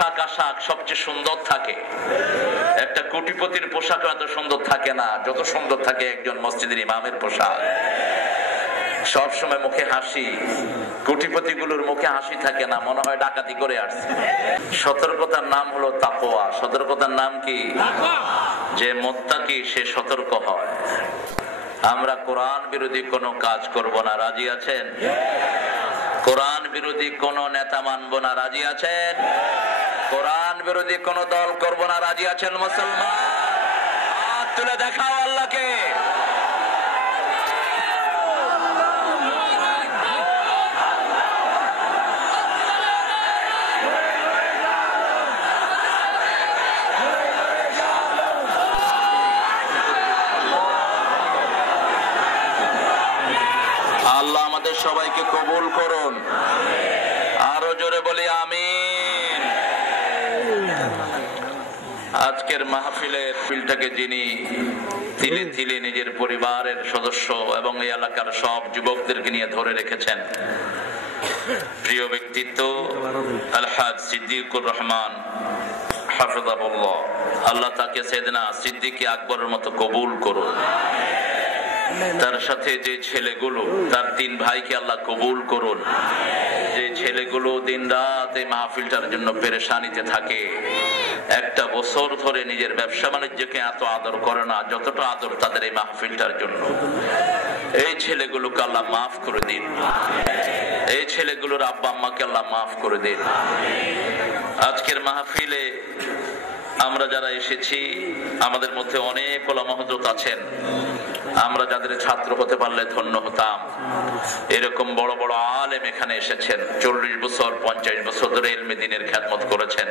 পোশাক আশাক সবচেয়ে সুন্দর থাকে। একটা কোটিপতির পোশাক এত সুন্দর থাকে না যত সুন্দর থাকে একজন মসজিদের ইমামের পোশাক। সব সময় মুখে হাসি। কোটিপতি গুলোর মুখে হাসি থাকে না, মনে হয় ডাকাতি করে আসছে। সতর্কতার নাম হলো তাকওয়া। সতর্কতার নাম কি? যে মুত্তাকি সে সতর্ক হয়। আমরা কোরআন বিরোধী কোন কাজ করব না, রাজি আছেন? কোরআন বিরোধী কোন নেতা মানব না, রাজি আছেন? কোরআন বিরোধী কোন দল করব না, রাজি আছেন? মুসলমান হাত তুলে দেখাও আল্লাহকে। আল্লাহ আমাদের সবাইকে কবুল করুন। আরো জোরে বলি আমিন। আজকের মাহফিলের ফিলটাকে যিনি তিলে তিলে নিজের পরিবারের সদস্য এবং এই এলাকার সব যুবকদেরকে নিয়ে ধরে রেখেছেন, প্রিয় ব্যক্তিত্ব আলহাজ সিদ্দিকুর রহমান হাফিজাহুল্লাহ। আল্লাহ তাকে সাইয়েদনা সিদ্দিক আকবরের মতো কবুল করুন। তার সাথে যে ছেলেগুলো, তার 3 ভাইকে আল্লাহ কবুল করুন। যে ছেলেগুলো দিন রাত এই মাহফিলটার জন্য পেরেশানিতে থাকে, একটা বছর ধরে নিজের ব্যবসা বাণিজ্যকে এত আদর করে না যতটা আদর তাদের এই মাহফিলটার জন্য, এই ছেলেগুলোকে আল্লাহ মাফ করে দিন। এই ছেলেগুলোর আব্বা আম্মাকে আল্লাহ মাফ করে দিন। আজকের মাহফিলে আমরা যারা এসেছি, আমাদের মধ্যে অনেক ওলামা হযরত আছেন। আমরা যাদের ছাত্র হতে পারলে ধন্য হতাম। এরকম বড় বড় আলেম এখানে এসেছেন, 40 বছর 50 বছর ধরে ইলমে দ্বীনের খেদমত করেছেন।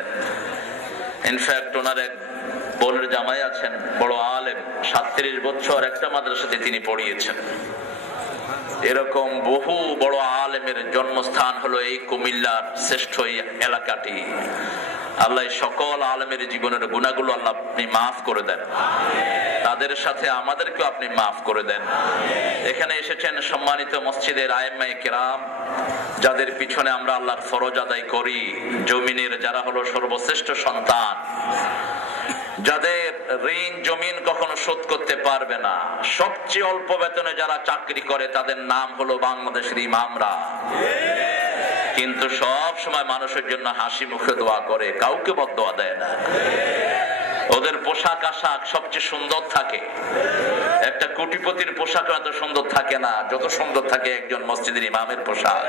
ইনফ্যাক্ট ওনার এক বোনের জামাই আছেন, বড় আলেম, 37 বছর একটা মাদ্রাসাতে তিনি পড়িয়েছেন। এরকম বহু বড় আলেমের জন্মস্থান হলো এই কুমিল্লার শ্রেষ্ঠ এই এলাকাটি। আল্লাহ সকল আলেমের জীবনের গুনাহগুলো আল্লাহ আপনি মাফ করে দেন, তাদের সাথে আমাদেরকেও আপনি মাফ করে দেন। এখানে এসেছেন সম্মানিত মসজিদের আয়েম্মায়ে কেরাম, যাদের পিছনে আমরা আল্লাহর ফরজ আদায় করি, জমিনের যারা হলো সর্বশ্রেষ্ঠ সন্তান, যাদের ঋণ জমিন কখনো শোধ করতে পারবে না, সবচেয়ে অল্প বেতনে যারা চাকরি করে, তাদের নাম হলো বাংলাদেশের ইমামরা। কিন্তু সব সময় মানুষের জন্য হাসি মুখে দোয়া করে, কাউকে বদদোয়া দেয় না। ওদের পোশাক আশাক সবচেয়ে সুন্দর থাকে। একটা কোটিপতির পোশাক এত সুন্দর থাকে না যত সুন্দর থাকে একজন মসজিদের ইমামের পোশাক।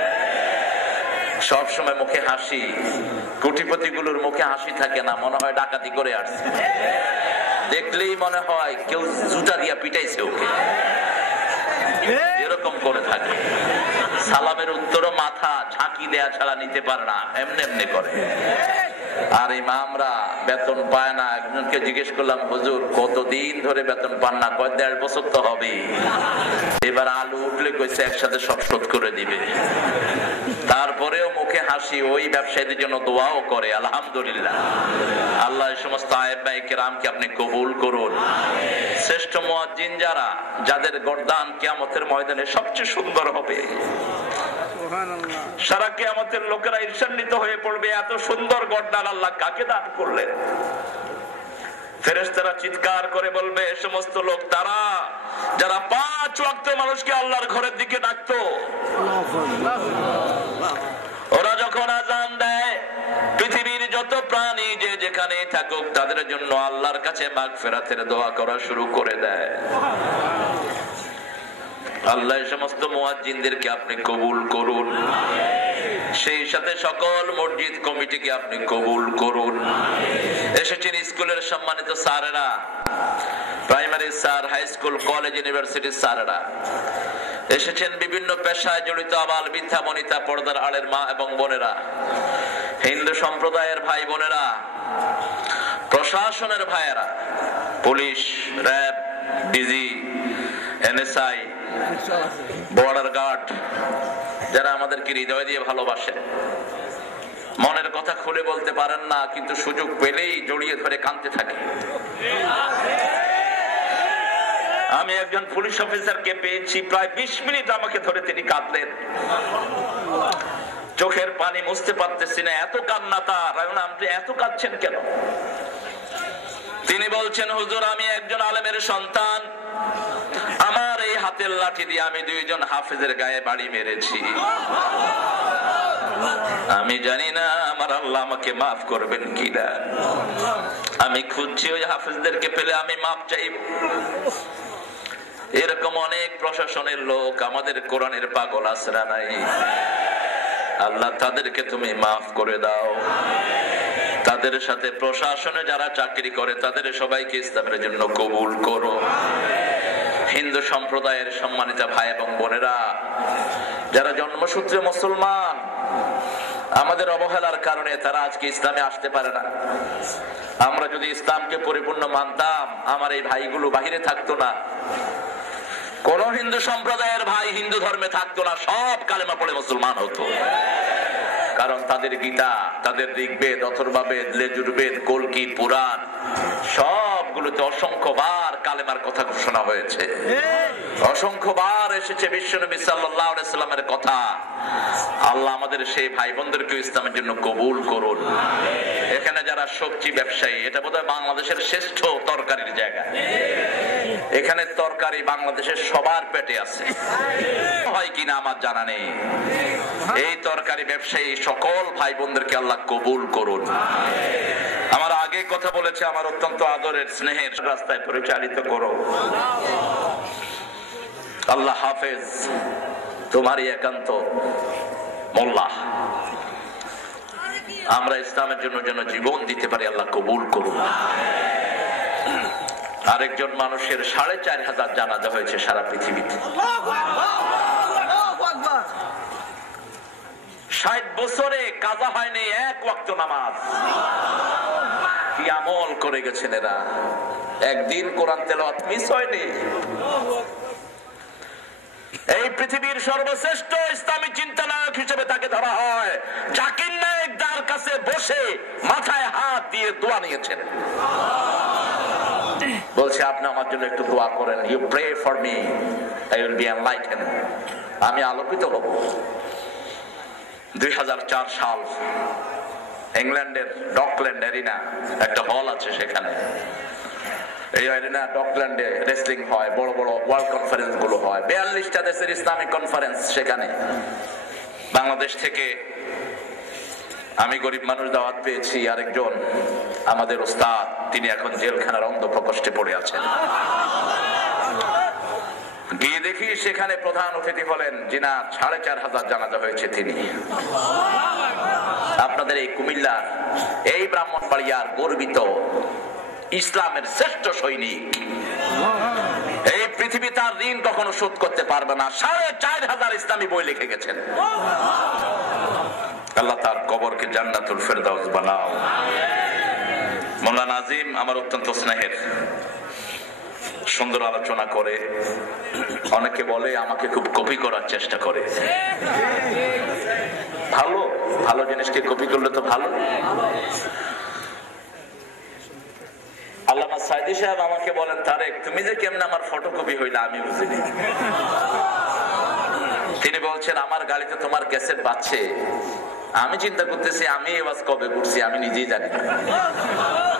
সব সময় মুখে হাসি। কোটিপতি গুলোর মুখে হাসি থাকে না, মনে হয় ডাকাতি করে আসছে। দেখলেই মনে হয় কেউ জুতা দিয়া পিটাইছে ওকে, এরকম করে থাকে। সালামের উত্তরও মাথা ঝাঁকি দেয়া ছাড়া নিতে পারে না, এমনি এমনি করে। আর ইমামরা বেতন পায় না। একজনকে জিজ্ঞেস করলাম, হুজুর কতদিন ধরে বেতন পান না? কয় 1.5 বছর তো হবেই। এবার আলু উঠলে কইছে একসাথে সব শোধ করে দিবে। তারপরেও মুখে হাসি। ওই ব্যবসায়ীদের জন্য দোয়াও করে, আলহামদুলিল্লাহ। আল্লাহ এই সমস্ত আয়েম্মায়ে কেরামকে আপনি কবুল করুন। শ্রেষ্ঠ মুয়াজ্জিন যারা, যাদের গর্দান কিয়ামতের ময়দানে সবচেয়ে সুন্দর হবে। সারা কিয়ামতের লোকেরা ঈর্ষান্বিত হয়ে পড়বে, এত সুন্দর গর্দান আল্লাহ কাকে দান করলেন। ফেরেশতারা চিৎকার করে বলবে, এ সমস্ত লোক তারা যারা 5 ওয়াক্ত মানুষকে আল্লাহর ঘরের দিকে ডাকতো। ওরা যখন আযান দেয়, পৃথিবীর যত প্রাণী যে যেখানে থাকুক তাদের জন্য আল্লাহর কাছে মাগফিরাতের দোয়া করা শুরু করে দেয়। আল্লাহ সমস্ত মুয়াজ্জিনদেরকে আপনি কবুল করুন। সেই সাথে সকল মসজিদ কমিটিকে আপনি কবুল করুন। এসেছেন স্কুলের সম্মানিত স্যারেরা, primary sir, high school, college, ইউনিভার্সিটির স্যারেরা। এসেছেন বিভিন্ন পেশায় জড়িত আবাল বৃদ্ধা বনিতা, পর্দার আড়ের মা এবং বোনেরা, হিন্দু সম্প্রদায়ের ভাই বোনেরা, প্রশাসনের ভাইয়েরা, police, RAB, DG, NSI, border guard, যারা আমাদেরকে হৃদয় দিয়ে ভালোবাসে। মনের কথা খুলে বলতে পারেন না, কিন্তু সুযোগ পেলেই জড়িয়ে ধরে কাঁদতে থাকে। আমি একজন পুলিশ অফিসারকে পেয়েছি, প্রায় 20 মিনিট আমাকে ধরে তিনি কাঁদলেন। চোখের পানি মুছতে পারতেছি না, এত কান্না তার। আপনি এত কাঁদছেন কেন? তিনি বলছেন, হুজুর আমি একজন আলেমের সন্তান, আমার এই হাতের লাঠি দিয়ে আমি 2 জন হাফেজের গায়ে বাড়ি মেরেছি। আমি জানি না আমার আল্লাহ আমাকে মাফ করবেন কিনা। আমি খুঁজছি ওই হাফেজদেরকে পেলে আমি মাফ চাইব। এরকম অনেক প্রশাসনের লোক আমাদের কোরআনের পাগল আছে না নাই? আল্লাহ তাদেরকে তুমি মাফ করে দাও। তাদের সাথে প্রশাসনে যারা চাকরি করে তাদের সবাইকে ইসলামের জন্য কবুল করো। হিন্দু সম্প্রদায়ের সম্মানিত ভাই এবং বোনেরা, যারা জন্মসূত্রে মুসলমান, আমাদের অবহেলার কারণে তারা আজকে ইসলামে আসতে পারে না। আমরা যদি ইসলামকে পরিপূর্ণ মানতাম, আমার এই ভাইগুলো বাহিরে থাকতো না। কোন হিন্দু সম্প্রদায়ের ভাই হিন্দু ধর্মে থাকতো না, সব কালেমা পড়ে মুসলমান হতো। কারণ তাদের গীতা, তাদের ঋগ্বেদ, অথর্ববেদ, লেজুরবেদ, কল্কি, পুরাণ সবগুলোতে অসংখ্যবার কালেমার কথা ঘোষণা হয়েছে। অসংখ্যবার এসেছে বিশ্বনবী সাল্লাল্লাহু আলাইহি সাল্লামের কথা। আল্লাহ আমাদের সেই ভাই বোনদেরকে ইসলামের জন্য কবুল করুন। এখানে যারা সবজি ব্যবসায়ী, এটা বোধহয় বাংলাদেশের শ্রেষ্ঠ তরকারির জায়গা। এখানে তরকারি বাংলাদেশের সবার পেটে আছে, হয় কিনা আমার জানা নেই। এই তরকারি ব্যবসায়ী সকল ভাই বোনদেরকে আল্লাহ কবুল করুন। আমার আগে কথা বলেছে, আমার অত্যন্ত আদরের স্নেহের রাস্তায় পরিচালিত করো। আল্লাহ হাফেজ, তোমারই একান্ত মোল্লা। আমরা ইসলামের জন্য যেন জীবন দিতে পারি, আল্লাহ কবুল করুন। আরেকজন মানুষের 4500 জানাজা হয়েছে সারা পৃথিবীতে। 60 বছরে কাজা হয়নি এক ওয়াক্ত নামাজ। কি আমল করে গেছেন এরা! একদিন কোরআন তেলাওয়াত মিস হয়নি। এই পৃথিবীর সর্বশ্রেষ্ঠ ইসলামী চিন্তানায়ক হিসেবে তাকে ধরা হয়। জাকির নায়েক যার কাছে বসে মাথায় হাত দিয়ে দোয়া নিয়েছেন, বলছে আপনি আমার জন্য একটু দোয়া করেন। You pray for me, I will be enlightened. আমি আলোকিত হব। 2004 সাল ইংল্যান্ডের ডকল্যান্ড এরিনা একটা হল আছে, সেখানে এই এরিনা ডকল্যান্ডে রেসলিং হয়, বড় বড় ওয়ার্ল্ড কনফারেন্স গুলো হয়। 42টা দেশের ইসলামিক কনফারেন্স সেখানে। বাংলাদেশ থেকে আমি গরিব মানুষ দাওয়াত পেয়েছি। আরেকজন আমাদের ওস্তাদ, তিনি এখন জেলখানার অন্ধ প্রকোষ্ঠে পড়ে আছেন। গিয়ে দেখি সেখানে প্রধান অতিথি হলেন যিনার 4500 জানাজা হয়েছে তিনি। আপনাদের এই কুমিল্লার, এই ব্রাহ্মণবাড়িয়ার গর্বিত ইসলামের শ্রেষ্ঠ সৈনিক। এই পৃথিবী তার ঋণ কখনো শোধ করতে পারবে না। 4500 ইসলামী বই লিখে গেছেন। আল্লাহ তার কবরকে জান্নাতুল ফেরদাউস বানাও। মোল্লা নাজিম আমার অত্যন্ত স্নেহের, সুন্দর আলোচনা করে। অনেকে বলে আমাকে খুব কপি করার চেষ্টা করে। ভালো ভালো জিনিসকে কপি করলে তো ভালো। আল্লামা সাইদি সাহেব আমাকে বলেন, তারেক তুমি যে কেমনে আমার ফটোকপি হইলে আমি বুঝিনি। তিনি বলছেন আমার গাড়িতে তোমার ক্যাসেট বাজছে। আমি চিন্তা করতেছি আমি এবার কবে করছি আমি নিজেই জানি না।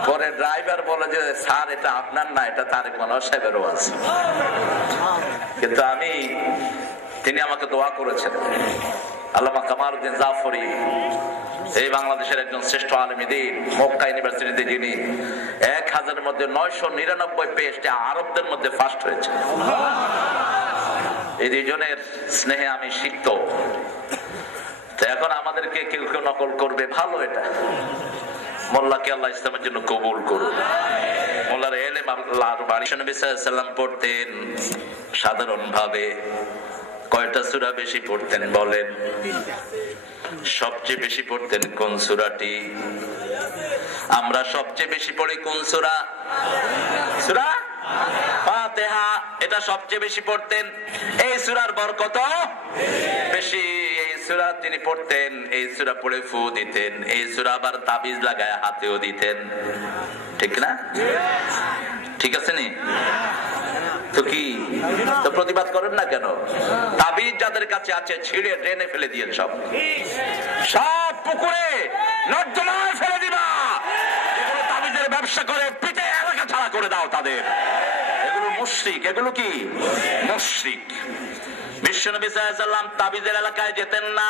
পরে ড্রাইভার বলে যে স্যার এটা আপনার না, এটা তারেক মনোয়ার সাহেবেরও আছে। কিন্তু তিনি আমাকে দোয়া করেছেন। আল্লামা কামালউদ্দিন জাফরি, এই বাংলাদেশের একজন শ্রেষ্ঠ আলেম দ্বীন, মক্কা ইউনিভার্সিটিতে যিনি 1000-এর মধ্যে 999 পেয়েছে, আরবদের মধ্যে ফার্স্ট হয়েছে। এই দুজনের স্নেহে আমি শিখত। এখন আমাদেরকে কেউ কেউ নকল করবে, ভালো এটা। মোল্লাকে আল্লাহ ইসলামের জন্য কবুল করুন। মোল্লার এলেম আল্লাহর বাণী। নবী সাল্লাল্লাহু আলাইহি ওয়াসাল্লাম পড়তেন সাধারণ ভাবে। কয়টা সূরা বেশি পড়তেন বলেন? সবচেয়ে বেশি পড়তেন কোন সূরাটি? আমরা সবচেয়ে বেশি পড়ি কোন সূরা? সূরা ফাতিহা। এটা সবচেয়ে বেশি পড়তেন। এই সূরার বরকত বেশি। এই সূরা তিনি পড়তেন, এই সূরা পড়ে ফু দিতেন, এই সূরা আবার তাবিজ লাগায় হাতেও দিতেন। ঠিক না? ঠিক আছে নি? তো কি তো প্রতিবাদ করেন না কেন? তাবিজ যাদের কাছে আছে ছিঁড়ে ড্রেনে ফেলে দিয়ে সব পুকুরে নর্দমায় ফেলে দিবা। এগুলো তাবিজের ব্যবসা করে পিঠে এলাকা ছাড়া করে দাও তাদের। এগুলো মুশরিক। এগুলো কি মুশরিক? বিশ্বনবী সাল্লাল্লাহু আলাইহি ওয়াসাল্লাম তাবিজের এলাকায় যেতেন না।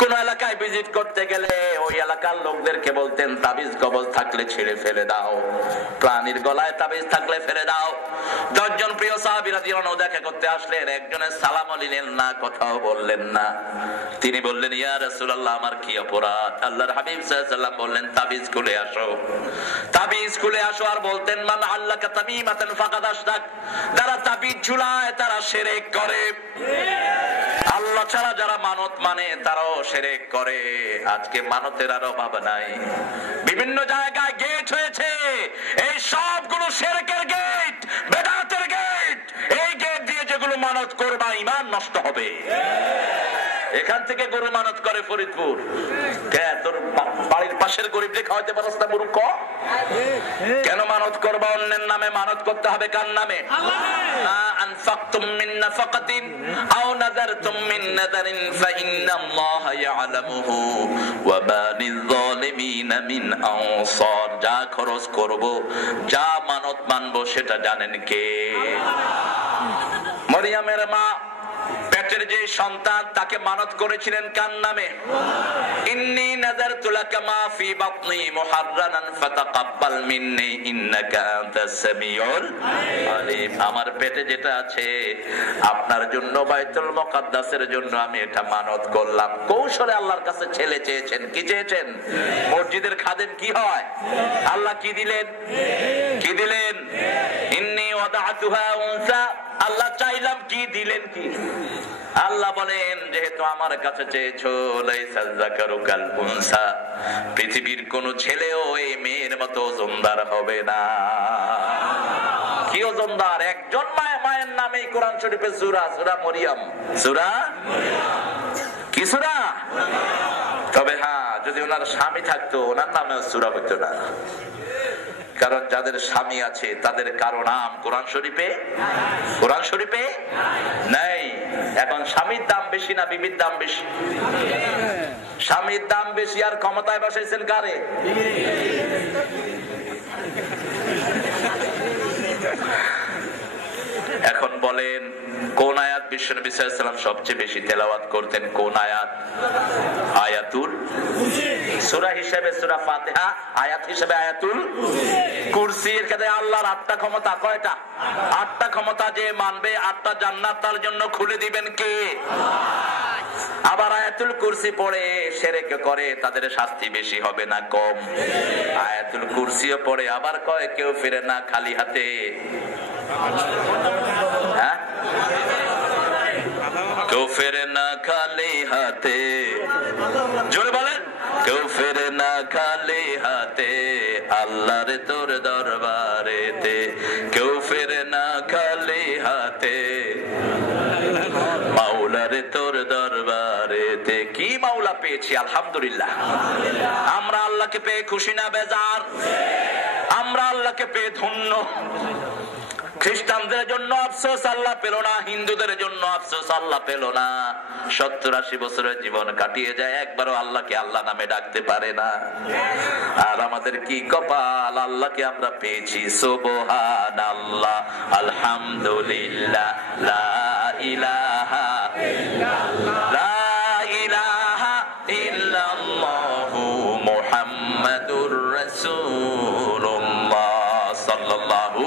কোন এলাকায় ভিজিট করতে গেলে ওই এলাকার লোকদেরকে বলতেন তাবিজ কবজ থাকলে ছিঁড়ে ফেলে দাও, প্রাণীর গলায় তাবিজ থাকলে ফেলে দাও। 10 জন প্রিয় সাহাবী রাদিয়াল্লাহু আনহু দেখা করতে আসলেন, একজনের সালামও নিলেন না, কথাও বললেন না। তিনি বললেন, ইয়া রাসূলুল্লাহ, আমার কি অপরাধ? আল্লাহর হাবিব সাল্লাল্লাহু আলাইহি ওয়াসাল্লাম বললেন, তাবিজ খুলে আসো। তাবিজ খুলে আসো। আর বলতেন, মান আল্লাকা তামিমাতান ফাকাদ আশরাক, যারা তাবিজ ঝুলায় তারা শিরক করে। আল্লাহ ছাড়া যারা মানত মানে তারাও শিরক করে। আজকে মানতের আর অভাব নাই, বিভিন্ন জায়গায় গেট হয়েছে, এই সবগুলো শিরকের গেট, বেদাতের গেট। এই গেট দিয়ে যেগুলো মানত করবা ঈমান নষ্ট হবে। এখান থেকে গরু মানত করে ফরিদপুর, তোর বাড়ির পাশের গরিবকে খাওয়াতে পারছ না মূর্খ? কেন মানত করবা অন্যের নামে? মানত করতে হবে কার নামে? না আনফাকতুম মিন নাফাকাতিন আও নাযারতুম মিন নাযারিন ফাইন্নাল্লাহা ইয়ালামুহু ওয়া মা লিয-যালিমিনা মিন আনসার। যা খরচ করব, যা মানত মানব, সেটা জানেন কে? মরিয়মের মা পেটের যে সন্তান, তাকে মানত করেছিলেন কার নামে? ইন্নী নাযারতু লাকা মা ফি বাতনি মুহাররারান ফাতাকাব্বাল মিন্নী ইন্নাকা আনতাস সামিউল আলিম। আমার পেটে যেটা আছে আপনার জন্য, বাইতুল মুকাদ্দাসের জন্য আমি এটা মানত করলাম। কৌশলে আল্লাহর কাছে ছেলে চেয়েছেন। কি চেয়েছেন? মসজিদের খাদেম কি হয়? আল্লাহ কি দিলেন? কি দিলেন? ইন্নী ওয়াদাতুহা উনসা। আল্লাহ চাইলাম, কি দিলেন? কি? আল্লাহ বলেন, যেহেতু আমার কাছে চেয়েছো, লাইসা যাকারু কাল উনসা, পৃথিবীর কোন ছেলেও এই মেয়ের মতো ওজনদার হবে না। কি ওজনদার? একজন মায়ের নামে কোরআন শরীফে সূরা, সূরা মরিয়ম। সূরা কি? সূরা। তবে হ্যাঁ, যদি ওনার স্বামী থাকতো ওনার নামে সূরা হইতো না, কারণ যাদের স্বামী আছে তাদের কারো নাম কোরআন শরীফে নাই। এখন স্বামীর দাম বেশি না বিবির দাম বেশি? স্বামীর দাম বেশি। আর ক্ষমতায় বসাইছেন কারে? এখন বলেন, কোন আয়াত বিশ্বনবী সাল্লাল্লাহু আলাইহি ওয়াসাল্লাম সবচেয়ে বেশি তেলাওয়াত করতেন? কোন আয়াত? আয়াতুল সূরা হিসেবে সূরা ফাতিহা, আয়াত হিসেবে আয়াতুল কুরসি। এর ক্ষেত্রে আল্লাহর 8টা ক্ষমতা। কয়টা? 8টা ক্ষমতা। যে মানবে 8টা জান্নাত তার জন্য খুলে দিবেন কে? আবার আয়াতুল কুরসি পড়ে শিরক করে, তাদের শাস্তি বেশি হবে না কম? আয়াতুল কুরসিও পড়ে আবার কয় কেউ ফিরে না খালি হাতে। হ্যাঁ, কেউ ফেরে না খালি হাতে। জোরে বলেন, কেউ ফেরে না খালি হাতে আল্লাহর তোর দরবারেতে। কেউ ফেরে না খালি হাতে মাওলার তোর দরবারেতে। কি মাওলা পেয়েছি, আলহামদুলিল্লাহ। আমরা আল্লাহকে পেয়ে খুশি না বেজার? আমরা আল্লাহকে পেয়ে ধন্য। খ্রিস্টানদের জন্য আফসোস, আল্লাহ পেল না। হিন্দুদের জন্য আফসোস, আল্লাহ পেল না। 70-80 বছরের জীবন কাটিয়ে যায়, একবারও আল্লাহকে আল্লাহ নামে ডাকতে পারে না। আর আমাদের কি কপাল, আল্লাহকে আমরা পেয়েছি। সুবহানাল্লাহ, আলহামদুলিল্লাহ, লা ইলাহা ইল্লাল্লাহ, লা ইলাহা ইল্লাল্লাহু মুহাম্মাদুর রাসূলুল্লাহ সাল্লাল্লাহু।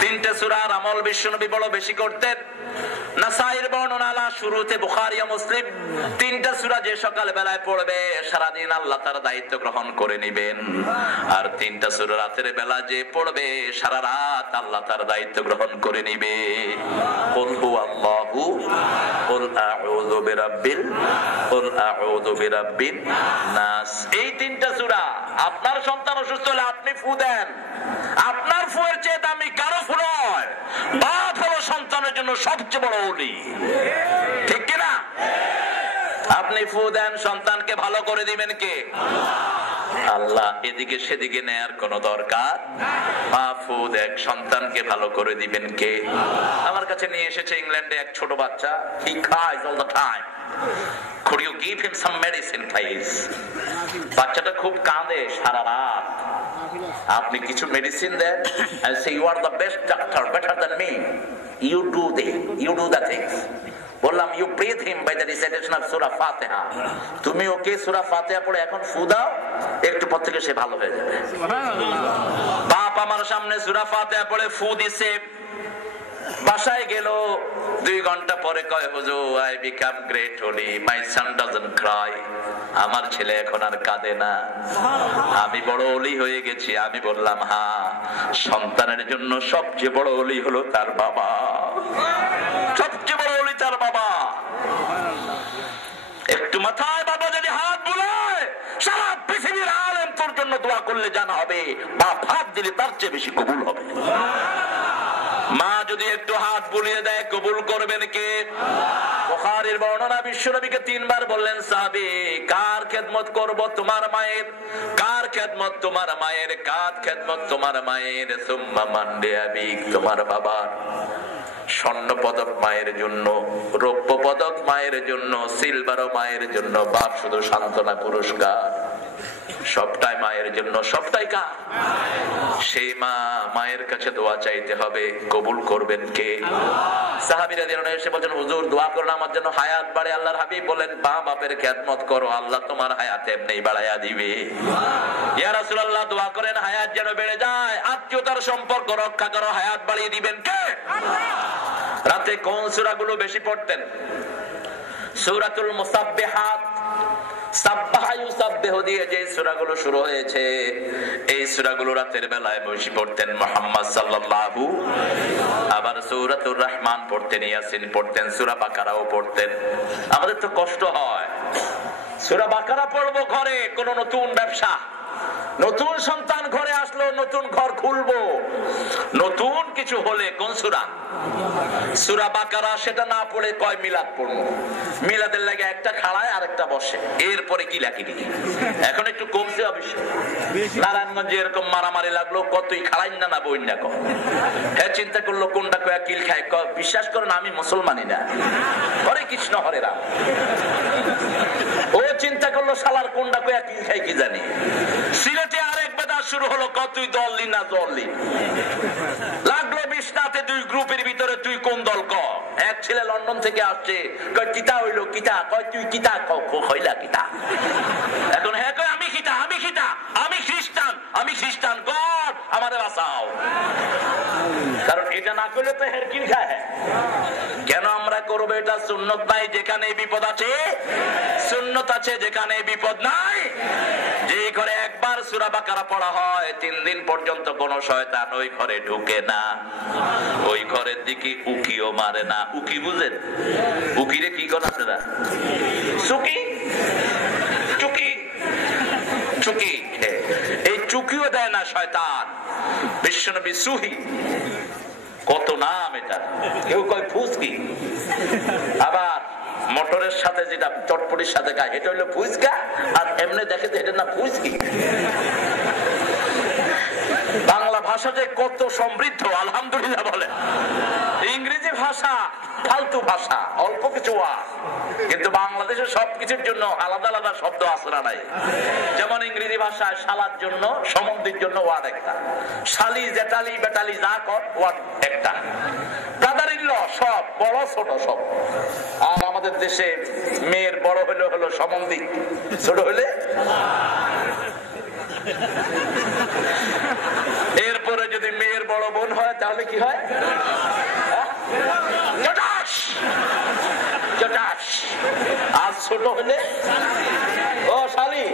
3টে সূরার আমল বিশ্বনবী বড় বেশি করতেন। নাসাইর বর্ণনা শুরুতে, বুখারী ও মুসলিম। 3টা সূরা যে সকাল বেলায় পড়বে সারাদিন আল্লাহ তার দায়িত্ব গ্রহণ করে নেবেন। আর 3টা সূরা রাতের বেলা যে পড়বে সারা রাত আল্লাহ তার দায়িত্ব গ্রহণ করে নেবে। কুল হুয়াল্লাহু, কুল আউযু বিরাব্বিল, কুল আউযু বিরাব্বিন নাস। এই 3টা সূরা। আপনার সন্তান অসুস্থ হলে আপনি ফু দেন, আপনার ফুয়ের চেয়ে দামি কারো ফু নয়। বাপ হলো সন্তানের জন্য সবচেয়ে বড় ওলি, ঠিক কিনা? আপনি ফু দেন, সন্তানকে ভালো করে দিবেন কে? আল্লাহ এদিকে সেদিকে নেয়ার কোন দরকার। মা ফু দেখ, সন্তানকে ভালো করে দিবেন কে? আমার কাছে নিয়ে এসেছে ইংল্যান্ডে এক ছোট বাচ্চা, he cries all the time. Could you give him some medicine please? বাচ্চাটা খুব কাঁদে সারা রাত। আপনি কিছু মেডিসিন দেন। I say you are the best doctor, better than me. You do the things. বললাম you breathe him by the recitation of Surah Fatiha. তুমি ওকে সূরা ফাতিহা পড়ে এখন ফু দাও, একটু পর থেকে সে ভালো হয়ে যাবে। বাপ আমার সামনে সূরা ফাতিহা পড়ে ফু দিছে, বাসায় গেল 2 ঘন্টা পরে কয় হুজুর I become great holy, my son doesn't cry. আমার ছেলে এখন আর কাঁদে না, আমি বড় ওলি হয়ে গেছি। আমি বললাম হ্যাঁ, সন্তানের জন্য সবচেয়ে বড় ওলি হলো তার বাবা, সবচেয়ে বড় ওলি তার বাবা। একটু মাথায় বাবা যদি হাত বুলায়, সারা পৃথিবীর আলেম তোর জন্য দোয়া করলে জানা হবে, বাপ হাত দিলে তার চেয়ে বেশি কবুল হবে। মা যদি একটু হাত বুলিয়ে দেয়, কবুল করবেন কে? বুখারীর বর্ণনা, বিশ্বনবীকে 3 বার বললেন সাহাবী, কার খেদমত করব? তোমার মায়ের। কার খেদমত? তোমার মায়ের। কার খেদমত? তোমার মায়ের। সুম্মা মান লিআবিক, তোমার বাবার। স্বর্ণ পদক মায়ের জন্য, রৌপ্য পদক মায়ের জন্য, সিলভারও মায়ের জন্য। বাপ শুধু সান্ত্বনা পুরস্কার, সবটাই মায়ের জন্য। সবটাই কার? সেই মা, মায়ের কাছে দোয়া চাইতে হবে, কবুল করবেন কে? সাহাবীরা যেন এসে বলেন হুজুর দোয়া করুন আমার জন্য হায়াত বাড়ে। আল্লাহর হাবিব বলেন মা বাপের খেদমত করো, আল্লাহ তোমার হায়াত এমনি বাড়াইয়া দিবে। ইয়া রাসূলুল্লাহ দোয়া করেন হায়াত যেন বেড়ে যায়, আত্মীয়তার সম্পর্ক রক্ষা করো, হায়াত বাড়িয়ে দিবেন কে? রাতে কোন সূরাগুলো বেশি পড়তেন? সূরাতুল মুসাব্বিহাত, সাব্বাহা ইউসাব্বিহু দিয়ে যে সূরাগুলো শুরু হয়েছে, এই সূরাগুলো রাতের বেলায় বেশি পড়তেন মুহাম্মদ সাল্লাল্লাহু। আবার সূরাতুর রহমান পড়তেন, ইয়াসিন পড়তেন, সূরা বাকারাও পড়তেন। আমাদের তো কষ্ট হয়, সূরা বাকারা পড়বো ঘরে, কোন নতুন ব্যবসা, নতুন সন্তান ঘরে আসলো, নতুন ঘর খুলবো, নতুন কিছু হলে কোন সূরা? সূরা বাকারা। সেটা না পড়ে কয় মিলাদ পড়বো, মিলাদের লাগে একটা খাড়ায় আর একটা বসে, এরপরে কি লাকি দিকে। এখন একটু কমছে অবশ্য, নারায়ণগঞ্জে এরকম মারামারি লাগলো, কতই খাড়াই না না বই না কয়। হ্যাঁ চিন্তা করলো কোনটা কয়া কিল খায়, বিশ্বাস করেন আমি মুসলমানই না, হরে কৃষ্ণ হরে রাম। ও চিন্তা করলো শালার কোনটা কয়া কিল খাই কি জানি। সিলেটে আরেক বেদা শুরু হলো, তুই দললি না দললি, লাগলো বিশনাতে 2 গ্রুপের ভিতরে তুই কোন দল ক। এক ছেলে লন্ডন থেকে আসছে, কয় কিতা হইলো কিতা, কয় তুই কিতা হইলা কিতা। এখন হ্যাঁ কয় আমি কিতা, আমি কিতা, আমি খ্রিস্টান, আমি খ্রিস্টান, গড আমাদের বাঁচাও। কারণ এটা না করলে তো হের কিল খায়। কেন আমরা করবো এটা? সুন্নত নাই যেখানে বিপদ আছে, সুন্নত আছে যেখানে বিপদ নাই। যে ঘরে একবার সূরা বাকারা পড়া হয় 3 দিন পর্যন্ত কোন শয়তান ওই ঘরে ঢুকে না, ওই ঘরের দিকে উকিও মারে না। উকি বুঝেন? উকিরে কি কোন আছে না, চুকি চুকি চুকি, এই চুকিও দেয় না শয়তান। বিশ্বনবী সুহি, কত নাম এটা, কেউ কয় ফুসকি, আবার মোটরের সাথে যেটা চটপটির সাথে খায় এটা হইলো ফুচকা, আর এমনি দেখে তো এটা না ফুচকি। বাংলা ভাষা যে কত সমৃদ্ধ আলহামদুলিল্লাহ বলে। ইংরেজি ভাষা ফালতু ভাষা, অল্প কিছু ওয়ার্ড, কিন্তু বাংলাদেশে সবকিছুর জন্য আলাদা আলাদা শব্দ আছে না নাই? যেমন ইংরেজি ভাষায় শালার জন্য, সম্বন্ধের জন্য ওয়ার্ড একটা, শালি জেঠালি বেটালি যা কর ওয়ার্ড একটা, ব্রাদার-ইন-ল সব, বড় ছোট সব। আর আমাদের দেশে মেয়ের বড় হলে হলো সম্বন্ধী, ছোট হলে। এরপরে যদি মেয়ের বড় বোন হয় তাহলে কি হয়? আর ছোট হলে ও শালি।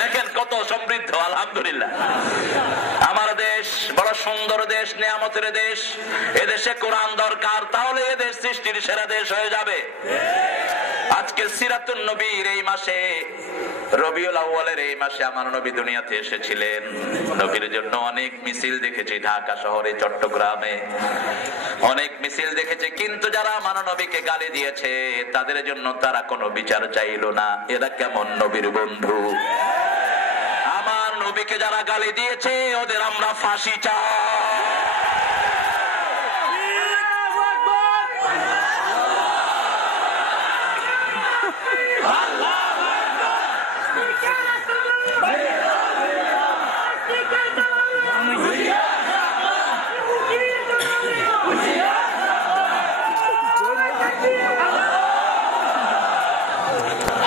দেখেন কত সমৃদ্ধ আলহামদুলিল্লাহ। আমার দেশ বড় সুন্দর দেশ, নিয়ামতের দেশ। এদেশে কোরআন দরকার, তাহলে এদেশ সৃষ্টির সেরা দেশ হয়ে যাবে। আজকে সিরাতুন নবীর এই মাসে, রবিউল আউয়ালের এই মাসে আমার নবী দুনিয়াতে এসেছিলেন। নবীর জন্য অনেক মিছিল দেখেছি, ঢাকা শহরে, চট্টগ্রামে অনেক মিছিল দেখেছি, কিন্তু যারা আমার নবীকে গালি দিয়েছে তাদের জন্য তারা কোনো বিচার চাইলো না। এরা কেমন নবীর বন্ধু? আমার নবীকে যারা গালি দিয়েছে ওদের আমরা ফাঁসি চাই।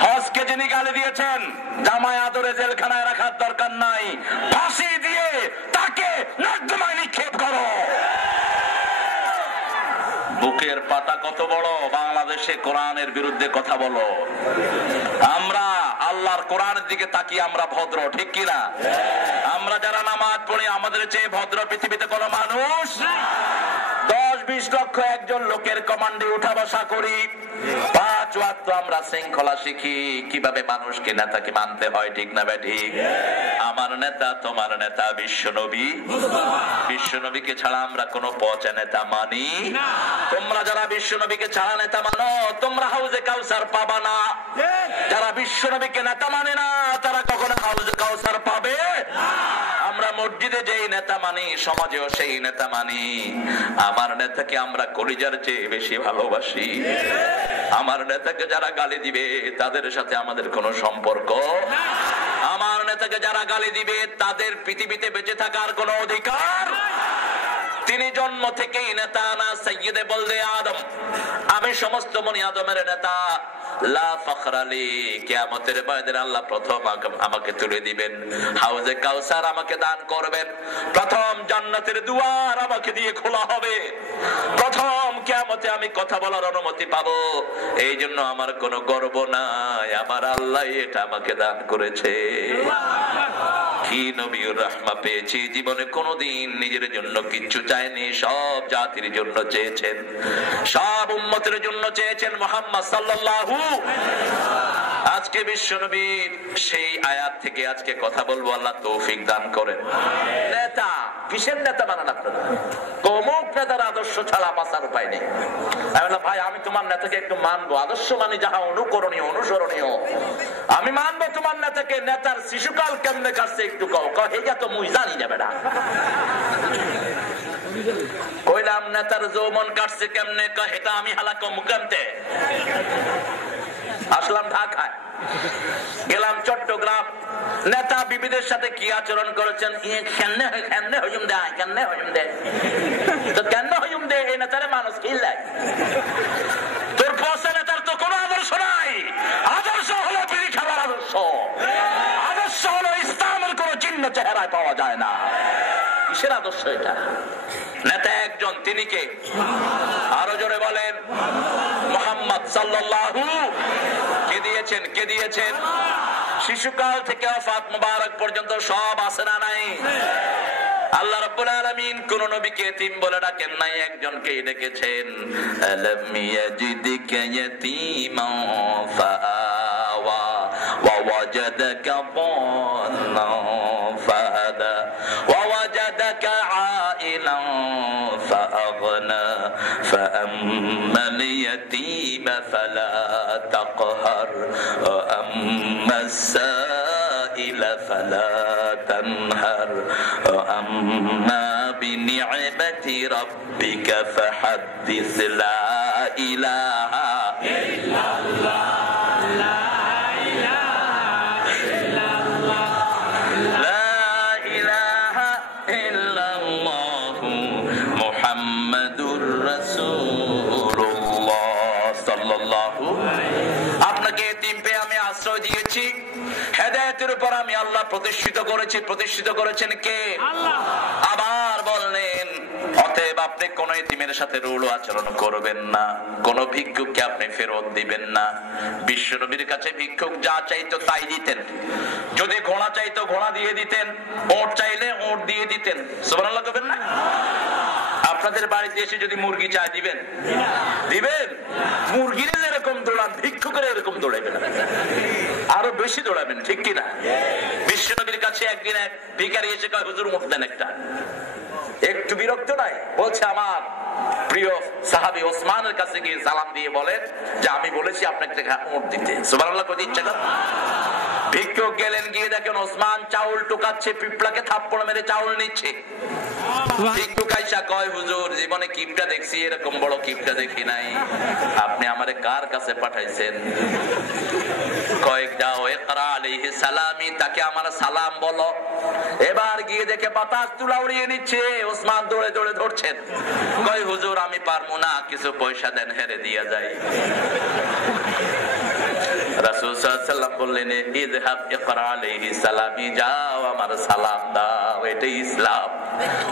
হজকে যিনি গালি দিয়েছেন জামাই আদরে জেলখানায় রাখার দরকার নাই, ফাঁসি দিয়ে তাকে নর্দমায় নিক্ষেপ করো। বুকের পাটা কত বড়, বাংলাদেশে কোরআনের বিরুদ্ধে কথা বলো। আমরা আল্লাহর কোরআনের দিকে তাকিয়ে আমরা ভদ্র, ঠিক কিনা? আমরা যারা নামাজ পড়ি আমাদের চেয়ে ভদ্র পৃথিবীতে কোনো মানুষ 10-20 লক্ষ একজন লোকের কমান্ডে উঠা বসা করি, 5 ওয়াক্ত আমরা শৃঙ্খলা শিখি, কিভাবে মানুষকে নেতাকে মানতে হয়, ঠিক না ঠিক? আমার নেতা তোমার নেতা বিশ্বনবী, বিশ্বনবীকে ছাড়া আমরা কোন পচা নেতা মানি। তোমরা যারা বিশ্বনবীকে ছাড়া নেতা মানো তোমরা হাউজে কাউসার পাবা না। যারা বিশ্বনবীকে নেতা মানে না তারা কখনো হাউজে কাউসার পাবে? আমরা মসজিদে যেই নেতা মানি সমাজেও সেই নেতা মানি। আমার নেতাকে আমরা কলিজার চেয়ে বেশি ভালোবাসি। আমার নেতাকে যারা গালি দিবে তাদের সাথে আমাদের কোনো সম্পর্ক। আমার নেতাকে যারা গালি দিবে তাদের পৃথিবীতে বেঁচে থাকার কোনো অধিকার। তিনি জন্ম থেকেই নেতা না, সাইয়্যিদে বলদে আদম, আমি সমস্ত বনি আদমের নেতা। লা ফখরা লি, কিয়ামতের ময়দানে আল্লাহ প্রথম আমাকে তুলে দিবেন, হাউজে কাউসার আমাকে দান করবেন, প্রথম জান্নাতের দুয়ার আমাকে দিয়ে খোলা হবে, প্রথম কিয়ামতে আমি কথা বলার অনুমতি পাবো। এই জন্য আমার কোনো গর্ব নাই, আমার আল্লাহ এটা আমাকে দান করেছে। কি নবীর রাহমা পেয়েছি, জীবনে কোনোদিন নিজের জন্য কিচ্ছু চায়নি, সব জাতির জন্য চেয়েছেন, সব উম্মতের জন্য চেয়েছেন মুহাম্মদ সাল্লাল্লাহু। আজকে বিশ্বনবীর সেই আয়াত থেকে আজকে কথা বলবো, আল্লাহ তৌফিক দান করেন। নেতা কিসের নেতা বানান আপনারা? অমুক নেতার আদর্শ ছাড়া বাঁচার উপায় নেই। ভাই আমি তোমার নেতাকে একটু মানবো, আদর্শ মানে যাহা অনুকরণীয় অনুসরণীয়, আমি মানবো তোমার নেতাকে। নেতার শিশুকাল কেমনে কাটছে একটু কও, এটা তো মুই জানি না বেটা। কইলাম নেতার যৌবন কাটছে কেমনে, এটা আমি হালাক মুকামতে। আসলাম ঢাকায়, গেলাম চট্টগ্রাম, নেতা বিবিদের সাথে কি আচরণ করেছেন, এই নেতারে মানুষ কিল্লাই। তোর পয়সা নেতার তো কোনো আদর্শ নাই। আদর্শ হলো বিড়ি খাবার আদর্শ, আদর্শ হলো ইসলামের কোন চিহ্ন চেহারায় পাওয়া যায় না। কিসের আদর্শ এটা? নেতা একজন, তিনি কে? আরো জোরে বলেন, মুহাম্মদ সাল্লাল্লাহু। কে দিয়েছেন? কে দিয়েছেন? শিশুকাল থেকে ওয়াফাত মুবারক পর্যন্ত সব আছে না নাই? আল্লাহ রাব্বুল আলামিন কোন নবীকে এতিম বলে ডাকেন নাই, একজনকেই ডেকেছেন। আলাম ইয়াজিদকা ইয়াতীমান ফাআওয়া ওয়া ওয়াজাদাকা দাল্লান ফাহাদা ওয়া ওয়াজাদাকা আইলান ফাআগনা ফাআম্মাল ইয়াতীমা ফালা তাকহার ওয়া আম্মাস সাইলা ফালা তানহার ওয়া আম্মা বিনি'মাতি রাব্বিকা ফাহাদ্দিস। লা ইলাহা ইল্লাল্লাহ, লা ইলাহা ইল্লাল্লাহ, লা ইলাহা ইল্লাল্লাহ মুহাম্মাদুর রাসূলুল্লাহ সাল্লাল্লাহু। আপনাকে এতিম পেয়ে আমি আশ্রয় দিয়েছি, হেদায়েতের উপর আমি আল্লাহ প্রতিষ্ঠিত করেছি। প্রতিষ্ঠিত করেছেন কে? আল্লাহ। আবার বললেন, অতএব আপনি কোন এতিমের সাথে রূঢ় আচরণ করবেন না, কোন ভিক্ষুককে আপনি ফেরত দিবেন না। বিশ্বনবীর কাছে ভিক্ষুক যা চাইতো তাই দিতেন, যদি ঘোড়া চাইতো ঘোড়া দিয়ে দিতেন, ওট চাইলে ওট দিয়ে দিতেন। সুবহানাল্লাহ করবেন না? আপনাদের বাড়িতে এসে যদি মুরগি চাই দিবেন? দিবেন? মুরগির এরকম দৌড়ান, ভিক্ষুকের এরকম দৌড়াইবেন, আরো বেশি দৌড়াবেন, ঠিক কিনা? বিশ্বনবীর কাছে একদিন এক ভিখারি এসে কয়, হুজুর উঠ দেন একটা। একটু বিরক্ত নাই, বলছে আমার প্রিয় সাহাবী ওসমানের কাছে গিয়ে সালাম দিয়ে বলেন যে আমি বলেছি আপনাকে উঠ দিতে। সুবহানাল্লাহ কই ইচ্ছা কর। ভিক্ষুক গেলেন, গিয়ে দেখেন ওসমান চাউল টুকাচ্ছে, পিঁপড়াকে থাপ্পড় মেরে চাউল নিচ্ছে। ভিক্ষুক আইসা কয়, হুজুর জীবনে কিপটা দেখছি, এরকম বড় কিপটা দেখি নাই, আপনি আমারে কার কাছে পাঠাইছেন? কয়েক যাও ইকরা আলাইহি সালামি, তাকে আমার সালাম বলো। এবার গিয়ে দেখে বাতাস তুলা উড়িয়ে নিচ্ছে, ওসমান দৌড়ে দৌড়ে ধরছেন। কয়, হুজুর আমি পারবো না, কিছু পয়সা দেন, হেরে দিয়া যায়। রাসূল সাল্লাল্লাহু আলাইহি ওয়াসাল্লাম বললেন, ইযহাব ইকরা আলাইহি সালামি, যাও আমার সালাম দাও, এটাই ইসলাম।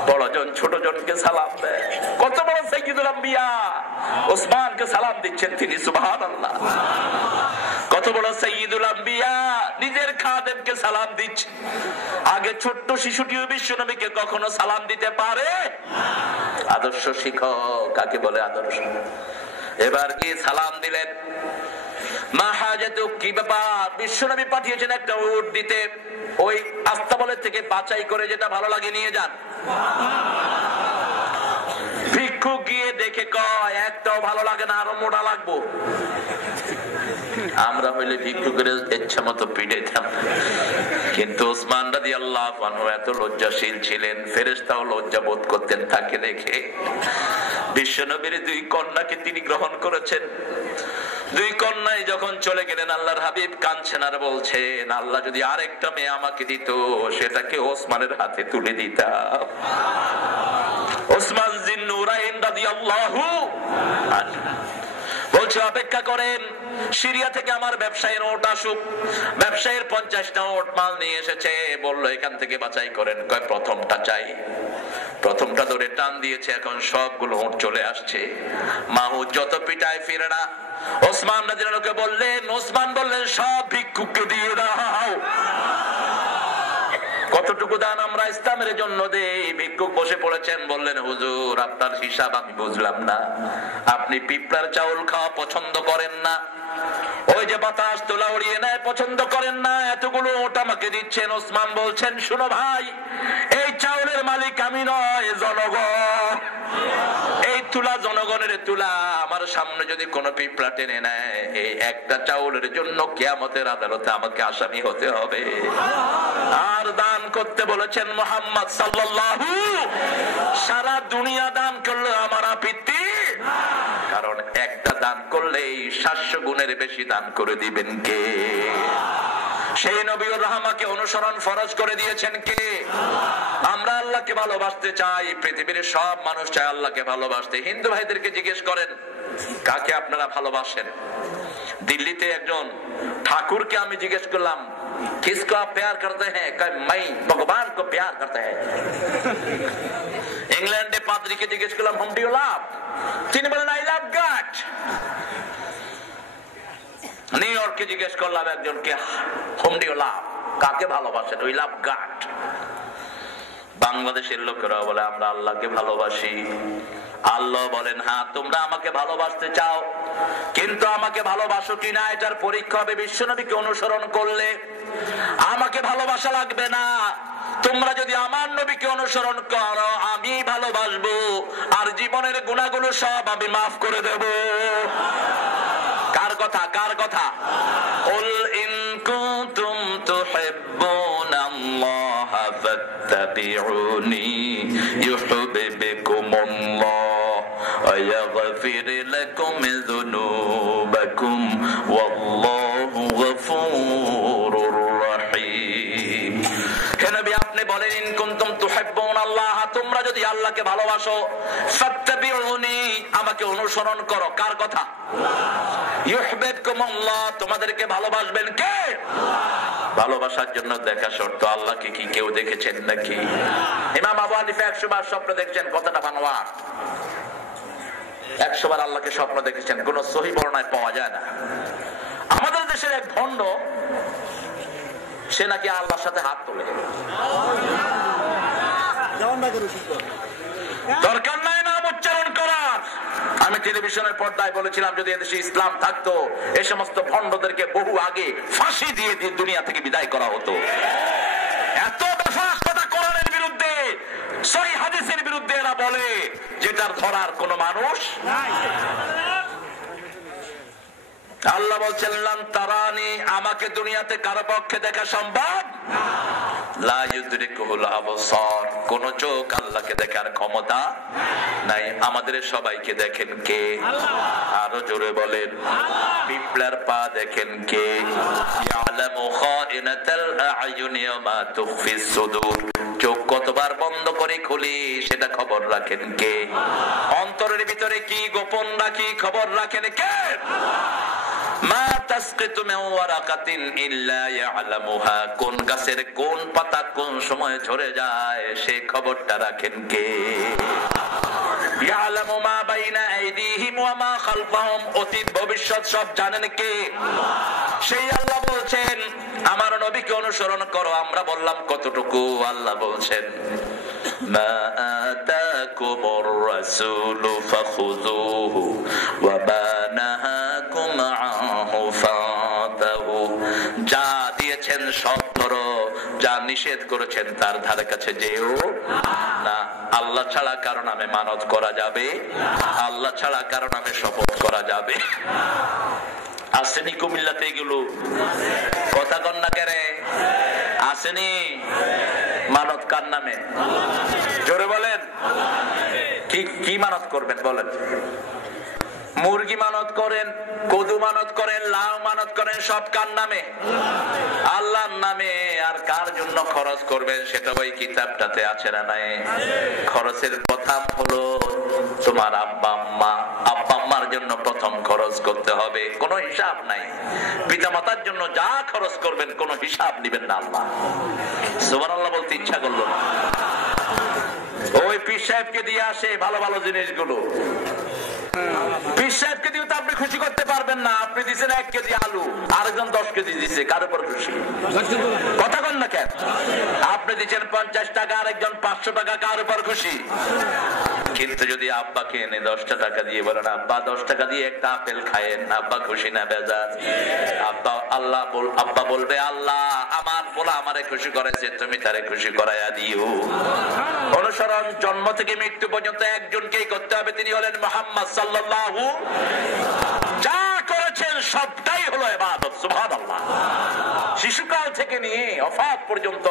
বড়জন ছোটজনকে সালাম দেয়। কত বড় সাইয়্যিদুল আম্বিয়া, ওসমানকে সালাম দিচ্ছেন তিনি, সুবহানাল্লাহ। কত বড় সাইয়্যিদুল আম্বিয়া, নিজের খাদেমকে সালাম দিচ্ছে। আগে ছোট্ট শিশুটিও বিশ্বনবীকে কখনো সালাম দিতে পারে? আদর্শ শিক্ষক কাকে বলে? আদর্শ। এবার কি সালাম দিলেন। মা হাজাতুক, কি ব্যাপার? বিশ্বনবী পাঠিয়েছেন একটা উট দিতে, ওই আস্তাবলের থেকে বাছাই করে যেটা ভালো লাগে নিয়ে যান। ভিক্ষুক গিয়ে দেখে কয়, একটাও ভালো লাগে না, আরো মোটা লাগবো। আমরা হইলে ভিক্ষুকের ইচ্ছা মতো পিটাইতাম, কিন্তু ওসমান রাদিয়াল্লাহু আনহু এত লজ্জাশীল ছিলেন, ফেরেশতাও লজ্জা বোধ করতেন তাকে দেখে। বিশ্বনবীর দুই কন্যাকে তিনি গ্রহণ করেছেন। দুই কন্যাই যখন চলে গেলেন, আল্লাহর হাবিব কাঁদছেন আর বলছেন, আল্লাহ যদি আরেকটা মেয়ে আমাকে দিত, সেটাকে ওসমানের হাতে তুলে দিতাম। ওসমান জিন্নুরাইন রাদিয়াল্লাহু আনহু বলছে, অপেক্ষা করেন, সিরিয়া থেকে আমার ব্যবসায়ীর ওট আসুক। ব্যবসায়ীর 50টা ওট মাল নিয়ে এসেছে, বললো এখান থেকে বাছাই করেন। কয়, প্রথমটা চাই। প্রথমটা ধরে টান দিয়েছে, এখন সবগুলো ওট চলে আসছে। মাহু যত পিটায় ফিরে না। ওসমান রাদিয়াল্লাহু বললেন, ওসমান বললেন, সব ভিক্ষুককে দিয়ে দাও। কতটুকু দান আমরা ইসলামের জন্য দেই? ভিক্ষুক বসে পড়েছেন, বললেন, হুজুর আপনার হিসাব আমি বুঝলাম না, আপনি পিঁপড়ার চাউল খাওয়া পছন্দ করেন না, ওই যে বাতাস তোলা উড়িয়ে নেয় পছন্দ করেন না, এতগুলো ওটা আমাকে দিচ্ছেন। ওসমান বলছেন, শুনো ভাই, এই চাউলের মালিক আমি নয়, জনগণ। এই তুলা জনগণের তুলা। আমার সামনে যদি কোনো পিঁপড়া টেনে নেয়, এই একটা চাউলের জন্য কিয়ামতের আদালতে আমাকে আসামি হতে হবে। আর দান করতে বলেছেন মুহাম্মদ সাল্লাল্লাহু, সারা দুনিয়া দান করলে আমার আপত্তি, কারণ একটা দান করলে 700 গুণের বেশি দান করে দিবেন কে? সেই নবীর রাহমাকে অনুসরণ ফরজ করে দিয়েছেন কে? আমরা আল্লাহকে ভালোবাসতে চাই, পৃথিবীর সব মানুষ চায় আল্লাহকে ভালোবাসতে। হিন্দু ভাইদেরকে জিজ্ঞেস করেন, কাকে আপনারা ভালোবাসেন? দিল্লিতে একজন ঠাকুরকে আমি জিজ্ঞেস করলাম, किसको आप प्यार करते हैं? मैं भगवान को प्यार करते हैं। इंग्लैंडे पादरी के जिज्ञेस करलाम, whom do you love? তিনি বলেন, I love God। নিউ ইয়র্কে জিজ্ঞেস করলাম একজনকে, whom do you love? কাকে ভালোবাসেন? we love God। বাংলাদেশের লোকেরা বলে, আমরা আল্লাহকে ভালোবাসি। আল্লাহ বলেন, হ্যাঁ তোমরা আমাকে ভালোবাসতে চাও, কিন্তু আমাকে ভালোবাসো কিনা এটার পরীক্ষা হবে বিশ্বনবীকে অনুসরণ করলে। আমাকে ভালোবাসা লাগবে না, তোমরা যদি আমার নবীকে অনুসরণ করো আমি ভালোবাসবো, আর জীবনের গুনাহগুলো সব আমি মাফ করে দেব। কার কথা? কার কথা? কুল ইন কুনতুম তুহিব্বুনাল্লাহ ফাত্তাবিউনি ইউহিব্বুকুমুল্লাহ ওয়া ইয়াগফির লাকুম যুনুবাকুম ওয়াল্লাহু গফুরুর রহিম। হে নবী, আপনি বলেন, ইন কুনতুম তুহিব্বুনাল্লাহ, তোমরা যদি আল্লাহকে ভালোবাসো, ফাত্তাবিউনি, আমাকে অনুসরণ করো। কার কথা? ইউহিব্বুকুমুল্লাহ, তোমাদেরকে ভালোবাসবেন কে? ভালোবাসার জন্য দেখা শর্ত। আল্লাহকে কি কেউ দেখেছেন নাকি? ইমাম আবু হানিফা 100 বার স্বপ্ন দেখেছেন, কথাটা বানোয়াট। 100 বার আল্লাহকে স্বপ্ন দেখেছেন, কোন সহিহ বর্ণনায় পাওয়া যায় না। আমাদের দেশের এক ভণ্ড, সে নাকি আল্লাহর সাথে হাত তোলে। দরকার নাই নাম উচ্চারণ করার। আমি টেলিভিশনের পর্দায় বলেছিলাম, যদি এদেশে ইসলাম থাকতো, এই সমস্ত ভণ্ডদেরকে বহু আগে ফাঁসি দিয়ে দুনিয়া থেকে বিদায় করা হতো। এত বেফাস কথা কোরআনের বিরুদ্ধে, সহিহ হাদিসের বিরুদ্ধে এরা বলে, যেটার ধরার কোন মানুষ নাই। আল্লাহ বলছেন লান তারানি, আমাকে দুনিয়াতে কারো পক্ষে দেখা সম্ভব লা ইউদরিকুল আবসার, কোন চোখ আল্লাহকে দেখার ক্ষমতা নাই। আমাদের সবাইকে দেখেন কে? আরো জোরে বলেন। পিপলার পা দেখেন কে? ইয়ালামু খাইনাতাল আ'য়ুনি ওয়া মা তুখফিস সুদূর, চোখ কতবার বন্ধ করে খুলি সেটা খবর রাখেন কে? অন্তরের ভিতরে কি গোপন রাখি খবর রাখেন কে? মা তাসকিতু মিন ওয়ারাকাতিন ইল্লা ইয়ালামুহা, কোন গাছের কোন পাতা কোন সময় ঝরে যায় সেই খবরটা রাখেন কে? ইয়ালামু মা বাইনা আইদিহিম ওয়া মা খালফাহুম, অতীত ভবিষ্যৎ সব জানেন কে? সেই আল্লাহ বলছেন আমার নবীকে অনুসরণ করো। আমরা বললাম কতটুকু? আল্লাহ বলছেন মা আতাকুমুর রাসূলু ফাখুযুহু ওয়া মা নাহাকুম আনহু ফাতাহু, যা দিয়েছেন সব ধরো, যা নিষেধ করেছেন তার ধারে কাছে যেও না। আল্লাহ ছাড়া কারো নামে মানত করা যাবে, আল্লাহ ছাড়া কারো নামে শপথ করা যাবে। আসেনি কুমিল্লাতে এগুলো? কথা কন না কেরে? আসেনি? মানত কার নামে? জোরে বলেন। কি মানত করবেন বলেন? মুরগি মানত করেন, কদু মানত করেন, লাউ মানত করেন, সব কার নামে? আল্লাহর নামে। আর কার জন্য খরচ করবেন সেটা ওই কিতাবটাতে আছে না নাই? খরচের কথা হলো তোমার আব্বা আম্মার জন্য প্রথম খরচ করতে হবে, কোনো হিসাব নাই। পিতা মাতার জন্য যা খরচ করবেন কোনো হিসাব নিবেন না। আল্লাহ সুবহানাল্লাহ বলতে ইচ্ছা করলো না। ওই পীর সাহেবকে দিয়ে আসে ভালো ভালো জিনিসগুলো। পীর সাহেবকে দিয়ে তো আপনি খুশি করতে পারবেন না। আপনি দিচ্ছেন 1 কেজি আলু, আরেকজন 10 কেজি দিচ্ছে, কার উপর খুশি? কথা বল না কেন? আপনি দিচ্ছেন 50 টাকা, আরেকজন 500 টাকা, কার উপর খুশি? কিন্তু যদি আব্বাকে এনে 10টা টাকা দিয়ে বলেন আব্বা 10 টাকা দিয়ে একটা আপেল খায়েন, আব্বা খুশি না বেজার? আব্বা বলবে আল্লাহ আমার পোলা আমারে খুশি করেছে, তুমি তারে খুশি করাইয়া দিও। অনুসরণ জন্ম থেকে মৃত্যু পর্যন্ত একজনকেই করতে হবে, তিনি হলেন মুহাম্মদ সাল্লাল্লাহু। যা করেছেন সবটাই হলো ইবাদত। সুবহানাল্লাহ। শিশুকাল থেকে নিয়ে ওফাত পর্যন্ত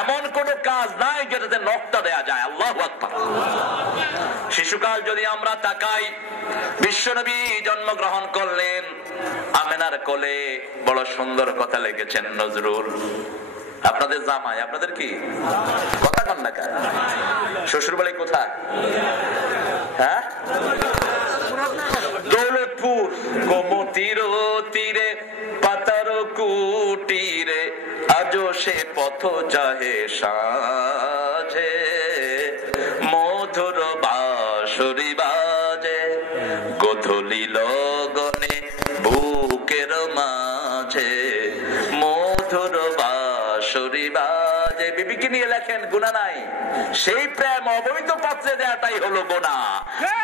এমন কোন কাজ নাই যেটাতে নকতা দেয়া যায়। আল্লাহু আকবার। শিশুকাল যদি আমরা তাকাই, বিশ্বনবী জন্মগ্রহণ করলেন আমেনার কোলে। বড় সুন্দর কথা লিখেছেন নজরুল। আপনাদের জামাই, আপনাদের কি কথা কন না কেন? শ্বশুর বাড়ি কোথায়? হ্যাঁ, দৌলতপুর। গোমতীর তীরে পাতার কুটিরে আজও সে পথ চাহে সাজে, মধুর বাঁশরি বাজে গোধূলি লগনে বুকের মাঝে, মধুর বাঁশরি বাজে। বিবিকে নিয়ে লেখেন গুনাহ নাই, সেই প্রেম অবৈধ পাত্রে দেওয়াটাই হলো গুনাহ।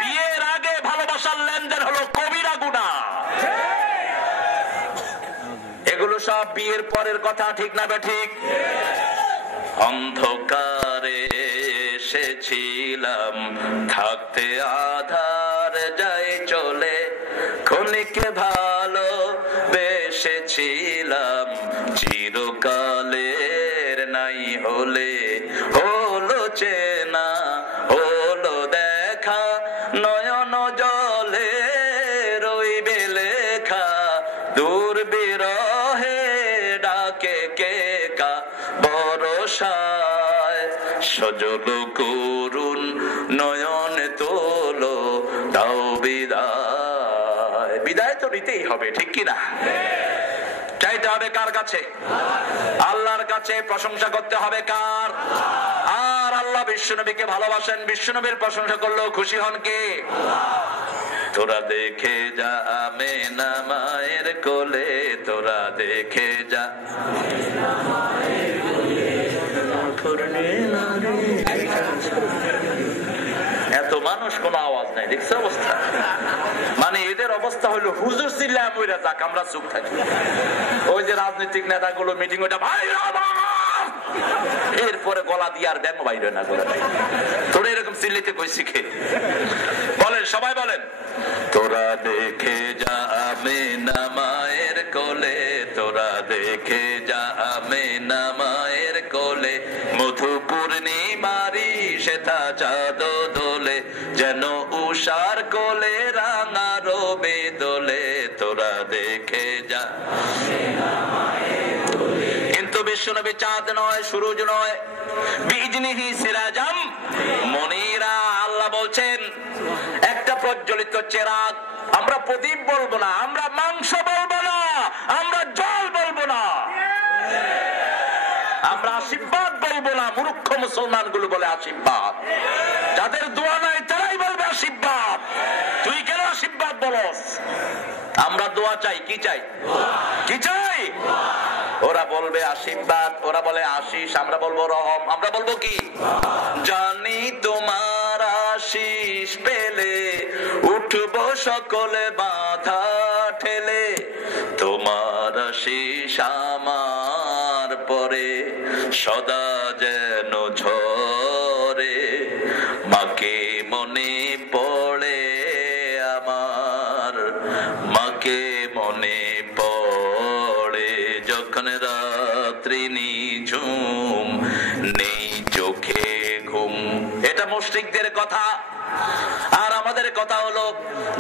বিয়ের আগে ভালোবাসার লেনদেন হলো কবিরা গুনাহ। এগুলো সব বিয়ের পরের কথা, ঠিক না বেঠিক? অন্ধকারে এসেছিলাম থাকতে আধার যায় চলে, ক্ষণিকে ভালো বেসেছিলাম চিরকালের নাই হলে, হলো চেনা হলো দেখা নয়ন জলে রইবে লেখা, দূর বিরহে ডাকে কে কা ভরসায়, সজল করুন নয়ন তোলো দাও বিদায়। বিদায় তো নিতেই হবে, ঠিক কিনা? চাইতে হবে কার কাছে? আল্লাহর কাছে। প্রশংসা করতে হবে কার? আর আল্লাহ বিশ্বনবীকে ভালোবাসেন, বিশ্বনবীর প্রশংসা করলেও খুশি হন কে? তোরা দেখে যা আমেনা মায়ের কোলে, তোরা দেখে যা। এত মানুষ, কোন আওয়াজ নাই, দেখছে অবস্থা? মানে এদের অবস্থা হলো হুজুর চিল্লায় মইরা যাক, আমরা চুপ থাকি। ওই যে রাজনৈতিক নেতাগুলো মিটিং, ওইটা ভাই এরপরে গলা দিয়ে আর ব্যাংক বাইরে না করে। তোরা এরকম চিল্লিতে কই শিখে? বলেন, সবাই বলেন, তোরা দেখে যা আমেনা দেখে যা আমেনা মায়ের কোলে, মধু পূর্ণিমারি সেথা চাঁদ দোলে, যেন উষার কোলে রাঙা রবে দোলে, তোরা দেখে যা। কিন্তু বিশ্বনবী চাঁদ নয়, সূরজ নয়, বিজনিহি সিরাজাম মুনীরা। আল্লাহ বলছেন একটা প্রজ্বলিত চেরাগ। আমরা প্রদীপ বলবো না, আমরা মাংস বলবো না, আমরা জল বলবো না, আমরা আশীর্বাদ বলবো না। মূর্খ মুসলমান গুলো বলে আশীর্বাদ, যাদের দোয়া নাই তারাই বলবে আশীর্বাদ। তুই কেন আশীর্বাদ বলস? আমরা দোয়া চাই। কি চাই? কি চাই? ওরা বলবে আশীর্বাদ, ওরা বলে আশিস, আমরা বলবো রহম। আমরা বলবো কি? জানি তোমার আশিস পেলে উঠবো সকলে বাধা ঠেলে, তোমার আশিস আমার পরে সদা যেন ঝরে, মাকে মনে পড়ে আমার, মাকে মনে পড়ে যখন রাত্রি নিঝুম নেই চোখে ঘুম। এটা মুশরিকদের কথা, আর আমাদের কথা হলো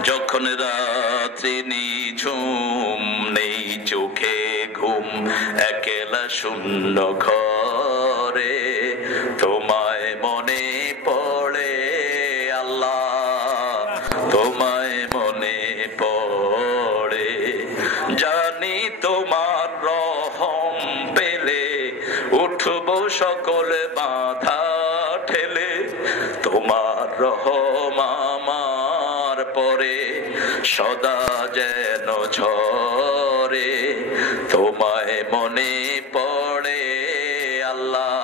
যখন রাত্রি নিঝুম নেই চোখে ঘুম, একলা শূন্য ঘরে তোমায় মনে পড়ে আল্লাহ, তোমায় মনে পড়ে। জানি তোমার রহম পেলে উঠবো সকল বাধা ঠেলে, তোমার রহম আমার পরে সদা যেন ঝরে, তোমায় মনে পড়ে আল্লাহ,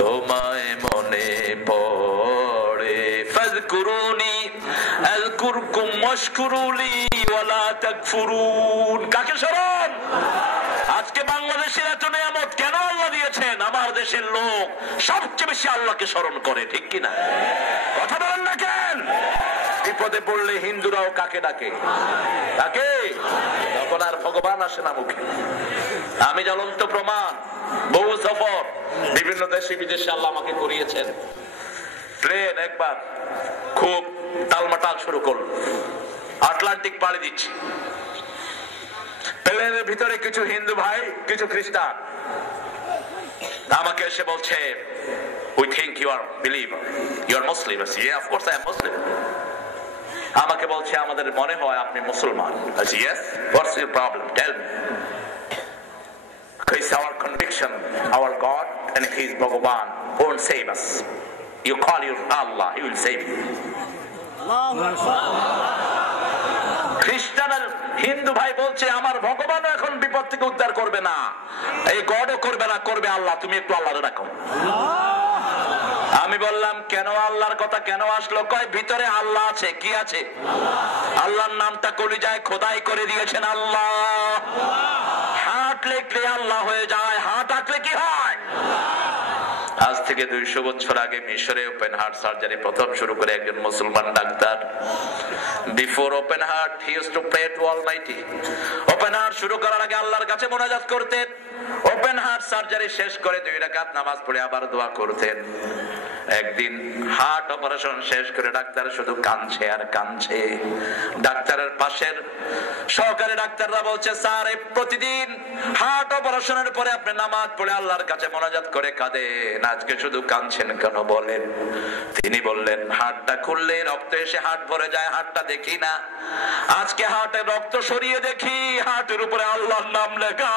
তোমায় মনে পড়ে। ফাযকুরুনি আযকুরকুম ওয়াশকুরুলি ওয়ালা তাকফুরুন। কাকে স্মরণ? আজকে বাংলাদেশের এত নিয়ামত কেন আল্লাহ দিয়েছেন? আমার দেশের লোক সবচেয়ে বেশি আল্লাহকে স্মরণ করে, ঠিক কিনা? কথা বলেন না কেন? বিপদে পড়লে হিন্দুরাও কাকে ডাকে? ডাকে। তখন আর ভগবান আসে না মুখে। আমি জ্বলন্ত প্রমাণ। বহু সফর বিভিন্ন দেশে বিদেশে আল্লাহ আমাকে করিয়েছেন। প্লেন একবার খুব টালমাটাল শুরু করল, আটলান্টিক পাড়ি দিচ্ছি। প্লেনের ভিতরে কিছু হিন্দু ভাই, কিছু খ্রিস্টান আমাকে এসে বলছে, we think you are believer, you are Muslim. I say, yeah, of course I am Muslim. আমাকে বলছে আমাদের মনে হয় আপনি মুসলমান। I say, yes, what's your problem? Tell me. It's our conviction, our God and His Bhagavan won't save us. You call your Allah, He will save you. খ্রিস্টান আর হিন্দু ভাই বলছে আমার ভগবানও এখন বিপদ থেকে উদ্ধার করবে না, এই গডও করবে না, করবে আল্লাহ, তুমি একটু আল্লাহরে রাখো। আমি বললাম কেন আল্লাহর কথা কেন আসলো? কয় ভিতরে আল্লাহ আছে। কি আছে? আল্লাহর নামটা কলিজায় খোদাই করে দিয়েছেন আল্লাহ। হার্ট লিখলে আল্লাহ হয়ে যায়, হার্ট আঁকলে কি হয়? আজ থেকে 200 বছর আগে মিশরে ওপেন হার্ট সার্জারি প্রথম শুরু করে একজন মুসলমান ডাক্তার। Before open heart he used to pray to almighty. Open heart শুরু করার আগে আল্লাহর কাছে মোনাজাত করতেন। ওপেন হার্ট সার্জারি শেষ করে 2 রাকাত নামাজ পড়ে আবার দোয়া করতেন। একদিন হার্ট অপারেশন শেষ করে ডাক্তার শুধু কাঁদছে আর কাঁদছে। ডাক্তারের পাশের সহকারী ডাক্তাররা বলছে, স্যার প্রতিদিন হার্ট অপারেশনের পরে আপনি নামাজ পড়ে আল্লাহর কাছে মোনাজাত করে কাঁদেন, আজকে শুধু কাঁদছেন কেন বলেন? তিনি বললেন, হার্টটা খুললে রক্ত এসে হার্ট ভরে যায়, হার্টটা দেখি না। আজকে হার্টের রক্ত সরিয়ে দেখি, হার্টের উপরে আল্লাহর নাম লেখা।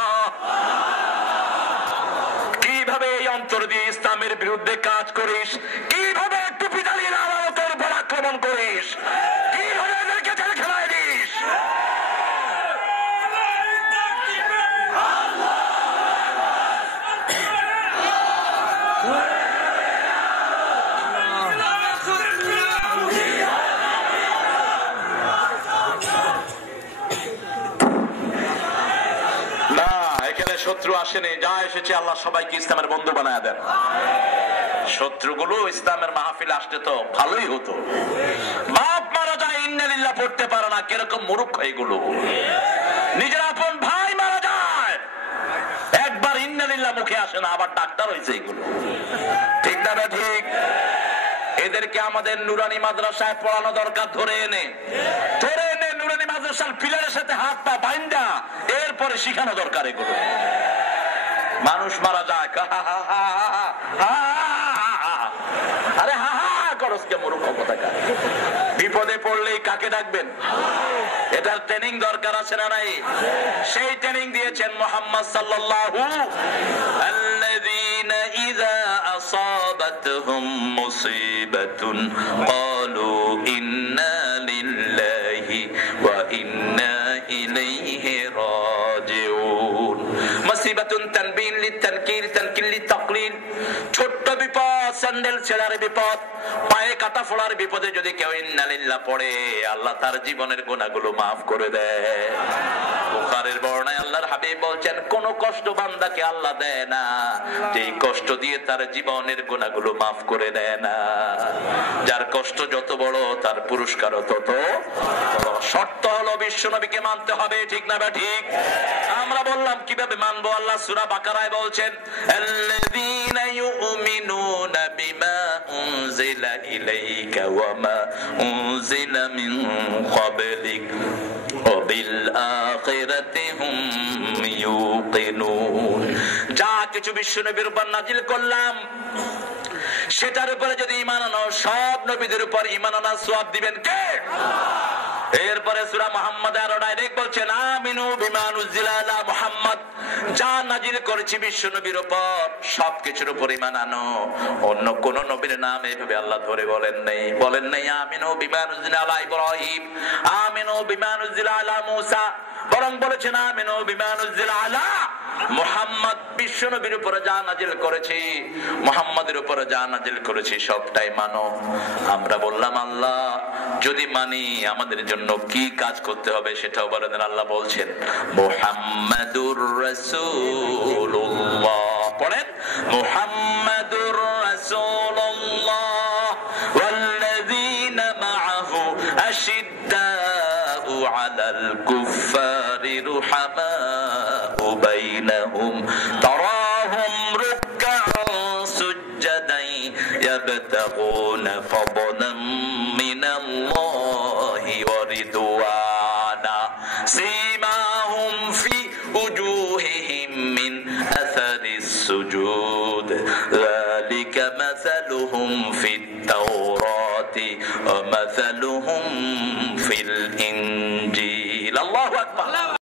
কিভাবে এই অন্তর দিয়ে ইসলামের বিরুদ্ধে কাজ করিস? কিভাবে টুপি জ্বালিয়ে আদালতের উপর আক্রমণ করিস? কিভাবে এদেরকে জেলে খেলায় দিস? শত্রু আসেনি, যা এসেছে আল্লাহ সবাইকে ইসলামের বন্ধু বানায় দেন। শত্রুগুলো ইসলামের মাহফিল আসতে তো ভালোই হতো। বাপ মারা যায় ইন্না লিল্লাহ পড়তে পারে না, কিরকম মূর্খ এগুলো। নিজের আপন ভাই মারা যায়, আসে না, আবার ডাক্তার হয়েছে এগুলো, ঠিক না ঠিক? এদেরকে আমাদের নুরানি মাদ্রাসায় পড়ানো দরকার, ধরে এনে নুরানি মাদ্রাসার পিলারের সাথে হাত পা বাইন্দা এরপরে শিখানো দরকার এগুলো। মানুষ মারা যায়, আরে হা হা করস কে মূর্খ কোথাকার। বিপদে পড়লেই কাকে ডাকবেন? এটার ট্রেনিং দরকার আছে না নাই? সেই ট্রেনিং দিয়েছেন মুহাম্মদ সাল্লাল্লাহু আল্লাযীনা ইযা আসাবাতহুম মুসিবাতুন ক্বালু ইন্না লিল্লাহি ওয়া ইন্না ইলাইহি রাজিউন। মুসিবাতুন তানবিন লিতানকির, তানকির লিতাকলিল। ছোট্ট বিপদ, স্যান্ডেল ছেঁড়ার বিপদ, পায়ে কাটা ফোড়ার বিপদে যদি কেউ ইন্না লিল্লাহ পড়ে, আল্লাহ তার জীবনের গুনাহগুলো মাফ করে দেয়। বুখারীর বর্ণনায় আল্লাহর হাবিব বলছেন, কোন কষ্ট বান্দাকে আল্লাহ দেয় না যেই কষ্ট দিয়ে তার জীবনের গুনাহগুলো মাফ করে দেয় না। যার কষ্ট যত বড় তার পুরস্কারও তত বড়। শর্ত হলো বিশ্ব নবীকে মানতে হবে, ঠিক না ঠিক? আমরা বললাম কিভাবে মানবো? আল্লাহ সূরা বাকারায় বলছেন, আল্লাযীনা ইউমিনুনা বিমা উনজিলা ইলাইকা ওয়া মা উনজিলা মিন ক্বাবলিক ওয়া বিল আখিরাতি হুম ইউকিনুন। যা কিছু বিশ্ব নবীর উপর নাজিল করলাম সেটার উপরে যদি ঈমান আনো, সব নবীদের উপর ঈমান আনার সওয়াব দিবেন কে? এরপরে সূরা মুহাম্মদ আরো ডাইরেক্ট বলছেন, আমিনু বিমা নুজিলা আলা মুহাম্মদ। যা নাজিল করেছি বিশ্ব নবীর উপর সবকিছুর উপর ঈমান আনো। অন্য কোন নবীর নাম এইভাবে আল্লাহ ধরে বলেন নাই আমিনু বিমা নুজিলা আলা ইব্রাহিম, আমিনু বিমা নুজিলা আলা মূসা, বরং বলেছেন আমিনু বিমা নুজিলা আলা মুহাম্মদ। বিশ্ব নবীর উপরে যা নাজিল করেছি, মুহাম্মাদের উপরে যা নাজিল করেছি সবটাই মানো। আমরা বললাম আল্লাহ যদি মানি আমাদের জন্য কি কাজ করতে হবে সেটাও বলেন। আল্লাহ বলছেন মুহাম্মাদুর রাসূলুল্লাহ, পড়েন মুহাম্মাদুর রাসূলুল্লাহ ওয়াল্লাযীনা মাআহু আশিদ্দাউ আলাল কুফফারি রুহামাউ বাইনাহুম তারাহুম রুকআন সুজদান ইয়াবতাগুনা ফাদলান মিনাল্লাহি ওয়া রিদওয়ানা সীমাহুম ফি উজুহিহিম মিন আসারিস সুজুদ যালিকা মাসালুহুম ফিত তাওরাতি ওয়া মাসালুহুম ফিল ইনজিল। আল্লাহু আকবার।